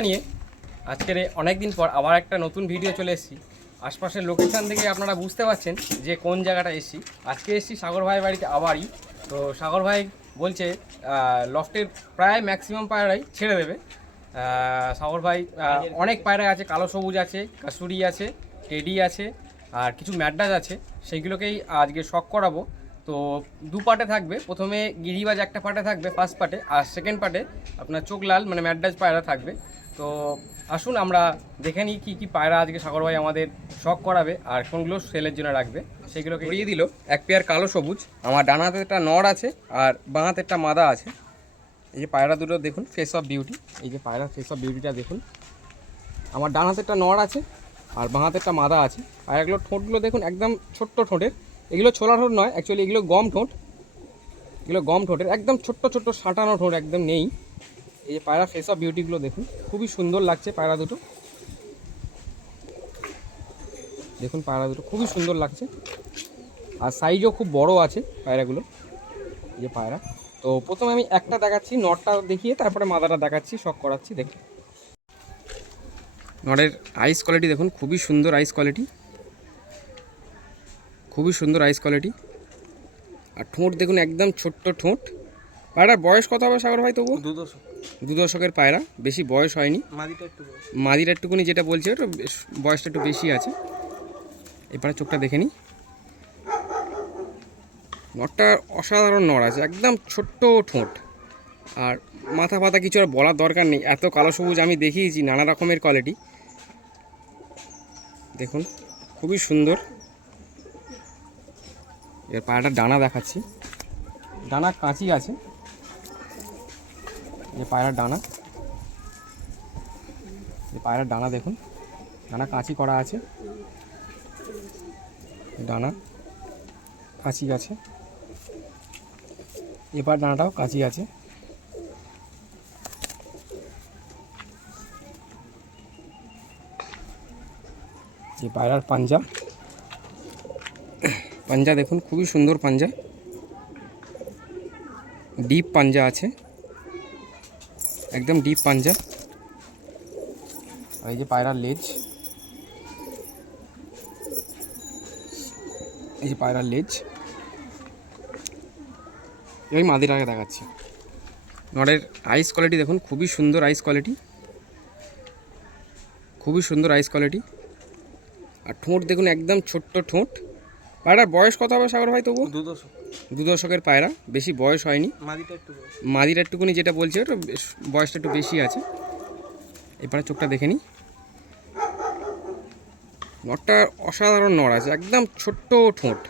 জানিয়ে আজকের অনেক দিন পর আবার একটা নতুন ভিডিও চলে এসেছি। আশপাশের লোকেশান থেকে আপনারা বুঝতে পারছেন যে কোন জায়গাটা এসেছি। আজকে এসেছি সাগর ভাইয়ের বাড়িতে আবারই। তো সাগর ভাই বলছে লফটের প্রায় ম্যাক্সিমাম পায়রাই ছেড়ে দেবে। সাগর ভাই অনেক পায়রা আছে কালো সবুজ আছে কাসুরি আছে টেডি আছে আর কিছু ম্যাডাস আছে। সেইগুলোকেই আজকে শখ করাবো। তো দু পার্টে থাকবে। প্রথমে গিরিবাজ একটা পার্টে থাকবে ফার্স্ট পার্টে। আর সেকেন্ড পার্টে আপনার চোখ লাল মানে ম্যাডাজ পায়রা থাকবে। তো আসুন আমরা দেখে নিই কী কী পায়রা আজকে সাগর ভাই আমাদের শখ করাবে আর কোনগুলো সেলের জন্য রাখবে। সেগুলোকে উড়িয়ে দিল। এক পেয়ার কালো সবুজ, আমার ডান হাতে একটা নড় আছে আর বাঁ একটা মাদা আছে। এই যে পায়রা দুটো দেখুন ফেস অফ বিউটি এই যে পায়রা ফেস অফ বিউটিটা দেখুন। আমার ডান হাতে একটা নড় আছে আর বাঁ একটা মাদা আছে। পায়রাগুলো ঠোঁটগুলো দেখুন, একদম ছোট্ট ঠোঁটের। এগুলো ছোলা ঠোঁট নয় অ্যাকচুয়ালি এগুলো গম ঠোঁট। এগুলো গম ঠোঁটের, একদম ছোট্ট ছোট্ট সাঁটানো ঠোঁট একদম নেই। এই যে পায়রা ফেস অফ বিউটিগুলো দেখুন, খুবই সুন্দর লাগছে পায়রা দুটো। দেখুন পায়রা দুটো, খুবই সুন্দর লাগছে। আর সাইজও খুব বড় আছে পায়রাগুলো এই যে পায়রা। তো প্রথমে আমি একটা দেখাচ্ছি নটটা দেখিয়ে তারপরে মাদাটা দেখাচ্ছি শখ করাচ্ছি, দেখুন। নটের আইস কোয়ালিটি দেখুন, খুবই সুন্দর আইস কোয়ালিটি খুবই সুন্দর আইস কোয়ালিটি আর ঠোঁট দেখুন, একদম ছোট্ট ঠোঁট। পায়রার বয়স কত হবে সাগর ভাই তবু দু দশকের পায়রা বেশি বয়স হয়নি। মাদিটা মাদির একটুকুনি যেটা বলছে ওটা বয়সটা একটু বেশি আছে। এবারে চোখটা দেখে নিই নটটা অসাধারণ নড় আছে একদম ছোট্ট ঠোঁট। আর মাথা পাতা কিছু আর বলার দরকার নেই এত কালো সবুজ আমি দেখিয়েছি নানা রকমের কোয়ালিটি দেখুন খুবই সুন্দর। এর পায়রাটার ডানা দেখাচ্ছি। ডানা কাঁচি আছে। যে পায়রার ডানা। যে পায়রার ডানা দেখুন। ডানা কাঁচি করা আছে। ডানা কাঁচি আছে। এবার ডানাটাও কাঁচি আছে। যে পায়রার পাঞ্জা। পাঞ্জা দেখুন, খুবই সুন্দর পাঞ্জা। ডিপ পাঞ্জা আছে। একদম ডিপ পাঞ্জা আর এই যে পায়রার লেজ। এই যে পায়রার লেজ। এই মাদির আগে দেখাচ্ছি। নড়ের আইস কোয়ালিটি দেখুন খুবই সুন্দর আইস কোয়ালিটি খুবই সুন্দর আইস কোয়ালিটি আর ঠোঁট দেখুন একদম ছোট্ট ঠোঁট। পায়রার বয়স কত হবে সাগর ভাই তবু দুদশ দু দশকের পায়রা বেশি বয়স হয়নি। মাদিটা একটু একটুকুনি যেটা বলছে ওটা বেশ বয়সটা একটু বেশি আছে। এবারে চোখটা দেখে নিই নটটা অসাধারণ নড় আছে একদম ছোট্ট ঠোঁট।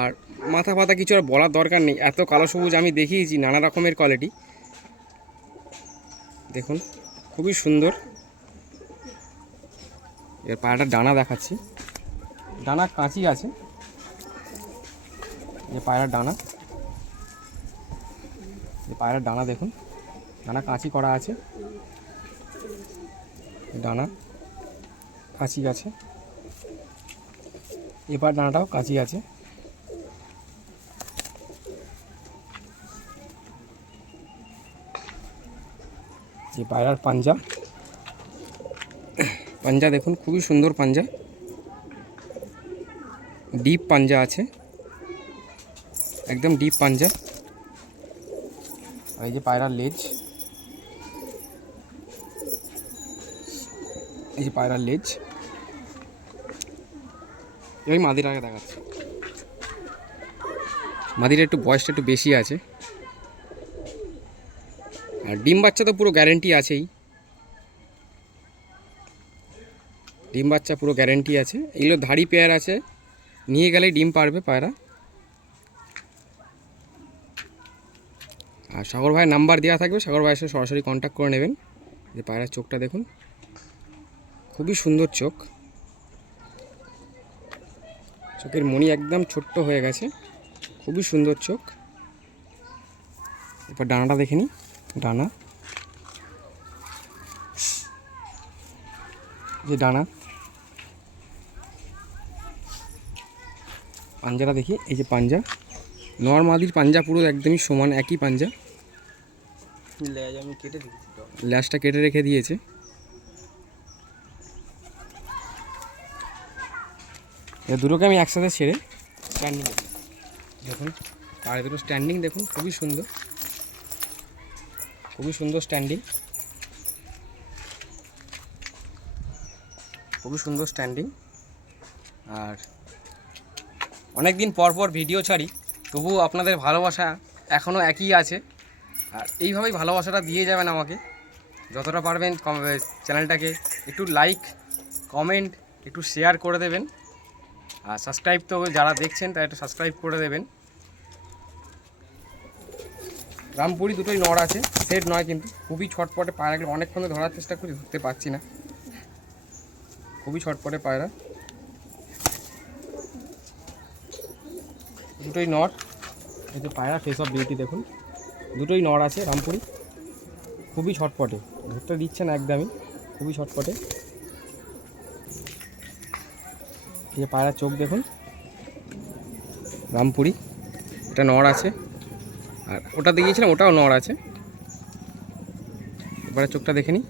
আর মাথা পাতা কিছু আর বলার দরকার নেই এত কালো সবুজ আমি দেখিয়েছি নানা রকমের কোয়ালিটি দেখুন খুবই সুন্দর। এর পায়রাটার ডানা দেখাচ্ছি। ডানা কাঁচি আছে। যে পায়রার ডানা। যে পায়রার ডানা দেখুন, ডানা কাঁচি করা আছে। ডানা কাঁচি আছে। এবার ডানাটাও কাঁচি আছে। যে পায়রার পাঞ্জা পাঞ্জা দেখুন, খুবই সুন্দর পাঞ্জা। ডিপ পাঞ্জা আছে। একদম ডিপ পাঞ্জা আর এই যে পায়রার লেজ। এই যে পায়রার লেজ। এই মাদির আগে দেখাচ্ছে। মাদির একটু বয়সটা একটু বেশি আছে। আর ডিম বাচ্চা তো পুরো গ্যারেন্টি আছেই। ডিম বাচ্চা পুরো গ্যারেন্টি আছে। এগুলো ধাড়ি পেয়ার আছে। নিয়ে গেলেই ডিম পারবে পায়রা। আর সাগর ভাইয়ের নাম্বার দেওয়া থাকবে, সাগর ভাইয়ের সাথে সরাসরি কন্ট্যাক্ট করে নেবেন। যে পায়রার চোখটা দেখুন, খুবই সুন্দর চোখ। চোখের মণি একদম ছোট্ট হয়ে গেছে, খুবই সুন্দর চোখ। এবার ডানাটা দেখে নিই, ডানা। যে ডানা। পাঞ্জাটা দেখি, এই যে পাঞ্জা। নর্মাদির পাঞ্জা পুরো একদমই সমান, একই পাঞ্জা। লেজ আমি কেটে দিয়েছি তো ল্যাসটা কেটে রেখে দিয়েছে। দুটোকে আমি একসাথে ছেড়ে স্ট্যান্ডিং দেখুন পায়ে দুটো স্ট্যান্ডিং দেখুন, খুবই সুন্দর। খুবই সুন্দর স্ট্যান্ডিং খুবই সুন্দর স্ট্যান্ডিং আর অনেক দিন পর পর ভিডিও ছাড়ি তবু আপনাদের ভালোবাসা এখনও একই আছে। আর এইভাবেই ভালোবাসাটা দিয়ে যাবেন আমাকে। যতটা পারবেন চ্যানেলটাকে একটু লাইক কমেন্ট একটু শেয়ার করে দেবেন। আর সাবস্ক্রাইব তো যারা দেখছেন, তারা একটু সাবস্ক্রাইব করে দেবেন। রামপুরি দুটোই নড় আছে সেট নয় কিন্তু। খুবই ছটপটে পায়রা গেলে অনেকক্ষণ ধরে ধরার চেষ্টা করি, ধরতে পারছি না। খুবই ছটপটে পায়রা। দুটোই নট এই যে পায়রা ফেস অফ বিউটি দেখুন। দুটোই নড় আছে, রামপুরি। খুবই ছটপটে ধরতে দিচ্ছে না একদমই, খুবই ছটপটে। এই যে পায়রার চোখ দেখুন, রামপুরি, এটা নড় আছে। আর ওটা দেখিয়েছিলাম ওটাও নড় আছে। এবারে চোখটা দেখে নিই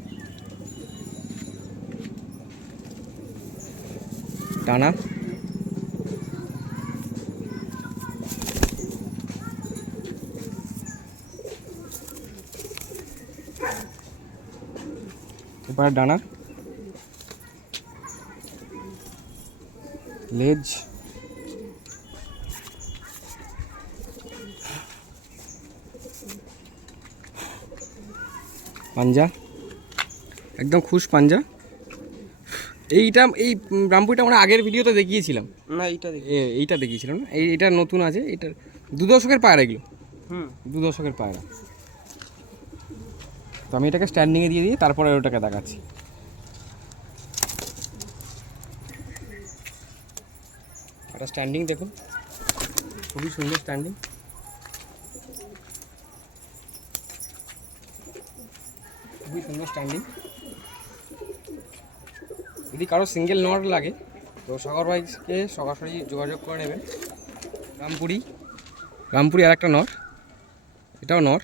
টানা। এবার ডানা লেজ। পাঞ্জা। একদম খুশ পাঞ্জা। এইটা এই রামপুরিটা আমরা আগের ভিডিওতে দেখিয়েছিলাম। না এইটা দেখি। এইটা দেখিয়েছিলাম না? এই এটা নতুন আছে এটা দু দশকের পায়রা এগুলো। হুম। দু দশকের পায়রা। আমি এটাকে স্ট্যান্ডিংয়ে দিয়ে দিয়ে তারপরে ওটাকে দেখাচ্ছি। একটা স্ট্যান্ডিং দেখুন। খুবই সুন্দর স্ট্যান্ডিং খুবই সুন্দর স্ট্যান্ডিং যদি কারও সিঙ্গেল নট লাগে, তো সাগর ভাইকে সরাসরি যোগাযোগ করে নেবেন। রামপুরি। রামপুরি আর একটা নর এটাও নর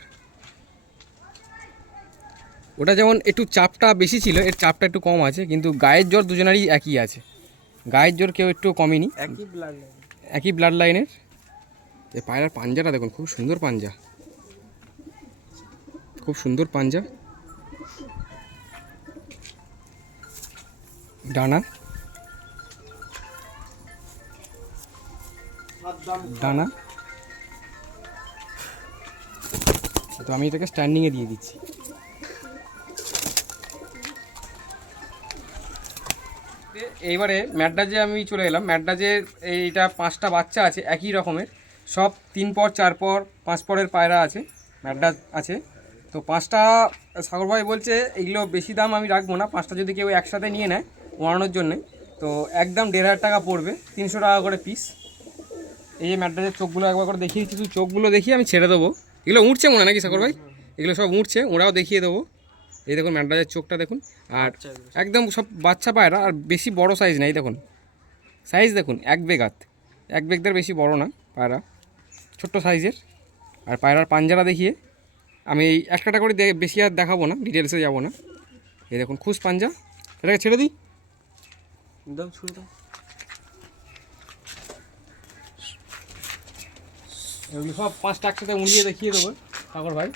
ওটা যেমন একটু চাপটা বেশি ছিল এর চাপটা একটু কম আছে কিন্তু গায়ের জ্বর দুজনেরই একই আছে। গায়ের জ্বর কেউ একটু কমেনি একই ব্লাড লাইনের এই পায়রার পাঞ্জাটা দেখুন খুব সুন্দর পাঞ্জা। খুব সুন্দর পাঞ্জা। ডানা। ডানা। তো আমি এটাকে স্ট্যান্ডিংয়ে দিয়ে দিচ্ছি। এইবারে ম্যাড্রাজে আমি চলে এলাম। ম্যাড্রাজের এইটা পাঁচটা বাচ্চা আছে, একই রকমের। সব তিন পর, চার পর, পাঁচ পরের পায়রা আছে, ম্যাড্রাজ আছে। তো পাঁচটা সাগর ভাই বলছে, এগুলো বেশি দাম আমি রাখব না, পাঁচটা যদি কেউ একসাথে নিয়ে নেয় ওড়ানোর জন্যে। তো একদম দেড় হাজার টাকা পড়বে, তিনশো টাকা করে পিস এই যে ম্যাড্রাজের চোখগুলো একবার করে দেখিয়ে তুই চোখগুলো দেখিয়ে আমি ছেড়ে দেবো। এগুলো উঠছে মনে নাকি সাগর ভাই? এগুলো সব উঠছে, ওরাও দেখিয়ে দেবো। এই দেখুন ম্যাড্রাজের চোখটা দেখুন আর একদম সব বাচ্চা পায়রা আর বেশি বড় সাইজ নেই দেখুন। সাইজ দেখুন এক বেগাত। এক বেগদের বেশি বড় না পায়রা ছোট্ট সাইজের আর পায়রার পাঞ্জারা দেখিয়ে আমি এই একটা করে দে- বেশি আর দেখাবো না ডিটেলসে যাব না। এই দেখুন খুশ পাঞ্জা। এটাকে ছেড়ে দিই? দাও ছুঁড়ে দাও। এগুলো সব পাঁচটা একসাথে উড়িয়ে দেখিয়ে দেবো ঠাকুর ভাই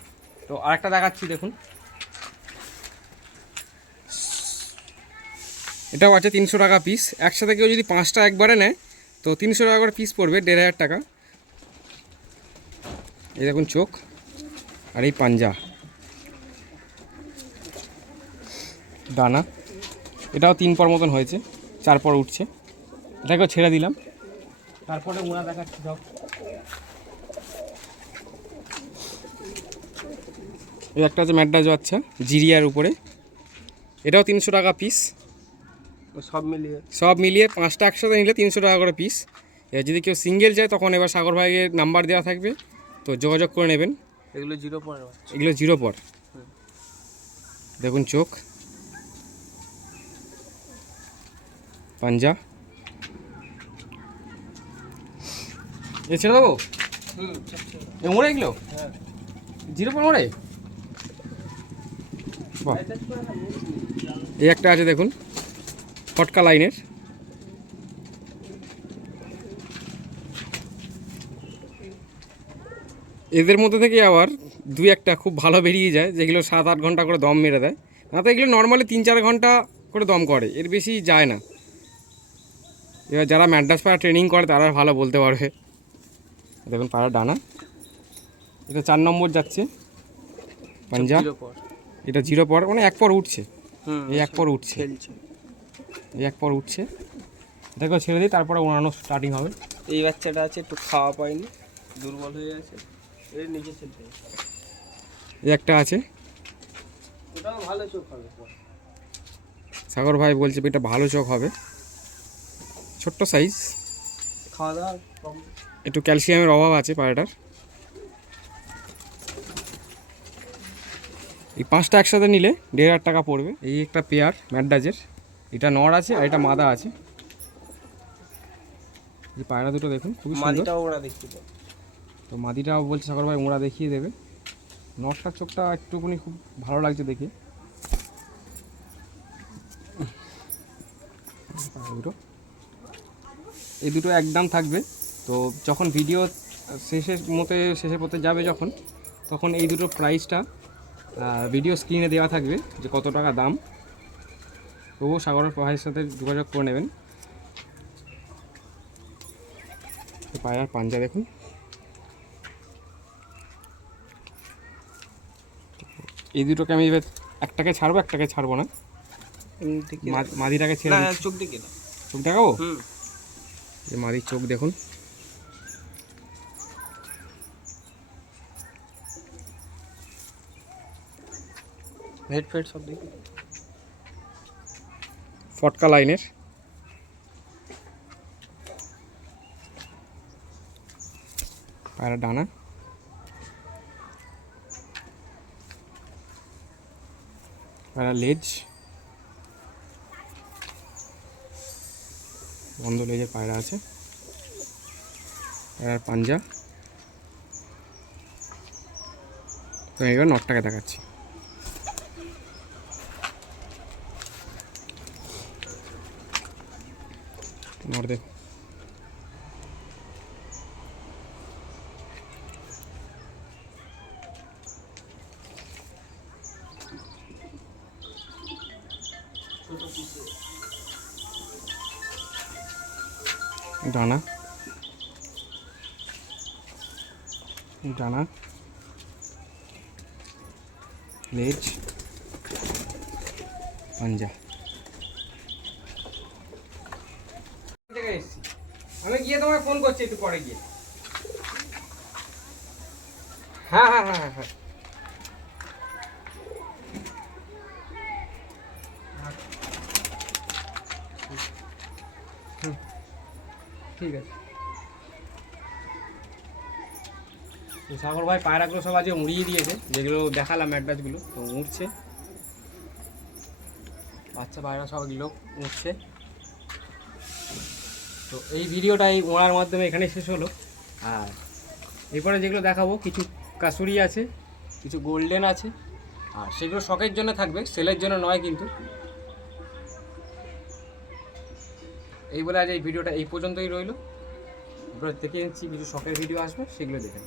তো আরেকটা দেখাচ্ছি দেখুন। এটাও আছে তিনশো টাকা পিস একসাথে কেউ যদি পাঁচটা একবারে নেয় তো তিনশো টাকা করে পিস পড়বে দেড় হাজার টাকা। এই দেখুন চোখ আর এই পাঞ্জা। ডানা। এটাও তিন পর মতন হয়েছে চার পর উঠছে। এটাকেও ছেড়ে দিলাম। তারপরে ওনা দেখাচ্ছি সব এই একটা আছে ম্যাড্রাজ বাচ্চা জিরিয়ার উপরে। এটাও তিনশো টাকা পিস সব মিলিয়ে। সব মিলিয়ে পাঁচটা একসাথে নিলে তিনশো টাকা করে পিস এবার যদি কেউ সিঙ্গেল চায় তখন এবার সাগর ভাইয়ের নাম্বার দেওয়া থাকবে। তো যোগাযোগ করে নেবেন। এগুলো জিরো বাচ্চা এগুলো জিরো পর। দেখুন চোখ। পাঞ্জা। এ ছেড়ে দেবো? মোড়ে এগুলো হ্যাঁ। জিরো পর মোড়ে এই একটা আছে দেখুন। ফটকা লাইনের। এদের মধ্যে থেকে আবার দুই একটা খুব ভালো বেরিয়ে যায় যেগুলো সাত আট ঘণ্টা করে দম মেরে দেয়। না তো এগুলো নর্মালি তিন চার ঘণ্টা করে দম করে এর বেশি যায় না। এবার যারা ম্যাড্রাস পাড়া ট্রেনিং করে তারা ভালো বলতে পারবে। দেখুন পাড়া ডানা। এটা চার নম্বর যাচ্ছে। পাঞ্জাব এটা জিরো পর। মানে এক পর উঠছে। হুম এই এক পর উঠছে। এক পর উঠছে। দেখো ছেড়ে দিই তারপরে ওড়ানো স্টার্টিং হবে। এই বাচ্চাটা আছে একটু খাওয়া পায়নি দুর্বল হয়ে আছে এর নিচে ছেড়ে এই একটা আছে। ওটাও ভালো চোখ হবে। সাগর ভাই বলছে এটা ভালো চোখ হবে। ছোট্ট সাইজ খাওয়া দাওয়া একটু ক্যালসিয়ামের অভাব আছে পায়রাটার। এই পাঁচটা একসাথে নিলে দেড় হাজার টাকা পড়বে। এই একটা পেয়ার ম্যাডাজের এটা নর আছে আর এটা মাদা আছে। যে পায়রা দুটো দেখুন খুবই সুন্দর। মাদিটাও ওরা তো মাদিটাও বলছে সাগর ভাই ওরা দেখিয়ে দেবে। নটটার চোখটা একটুখানি খুব ভালো লাগছে দেখে। দুটো। এই দুটো একদম থাকবে। তো যখন ভিডিও শেষের মতে শেষের পথে যাবে যখন তখন এই দুটো প্রাইসটা ভিডিও স্ক্রিনে দেওয়া থাকবে যে কত টাকা দাম। তবুও সাগরের ভাইয়ের সাথে যোগাযোগ করে নেবেন। পায়রার পাঞ্জা দেখুন। এই দুটোকে আমি এবার একটাকে ছাড়বো একটাকে ছাড়বো না। মাদিটাকে ছেড়ে চোখ দিকে না চোখ দেখাবো মাদির চোখ দেখুন। হেড ফেড সব দিকে ফটকা লাইনের। পায়রা ডানা। পায়রা লেজ। বন্ধ লেজের পায়রা আছে। পায়রার পাঞ্জা। এবার নটটাকে দেখাচ্ছি। নট দেখো ডানা ডানা লেজ পাঞ্জা থেকে এসেছি। আমি গিয়ে তোমায় ফোন করছি একটু পরে গিয়ে। হ্যাঁ হ্যাঁ হ্যাঁ হ্যাঁ হ্যাঁ। ঠিক আছে। সাগর ভাই পায়রাগুলো সব আজকে উড়িয়ে দিয়েছে। যেগুলো দেখালাম অ্যাড্রেসগুলো তো উঠছে বাচ্চা পায়রা এগুলো উঠছে তো এই ভিডিওটা এই ওনার মাধ্যমে এখানে শেষ হলো। আর এরপরে যেগুলো দেখাবো, কিছু কাসুরি আছে, কিছু গোল্ডেন আছে, আর সেগুলো শখের জন্য থাকবে, সেলের জন্য নয় কিন্তু। এই বলে আজ এই ভিডিওটা এই পর্যন্তই রইল। এবার দেখে নিচ্ছি কিছু শখের ভিডিও আসবে, সেগুলো দেখে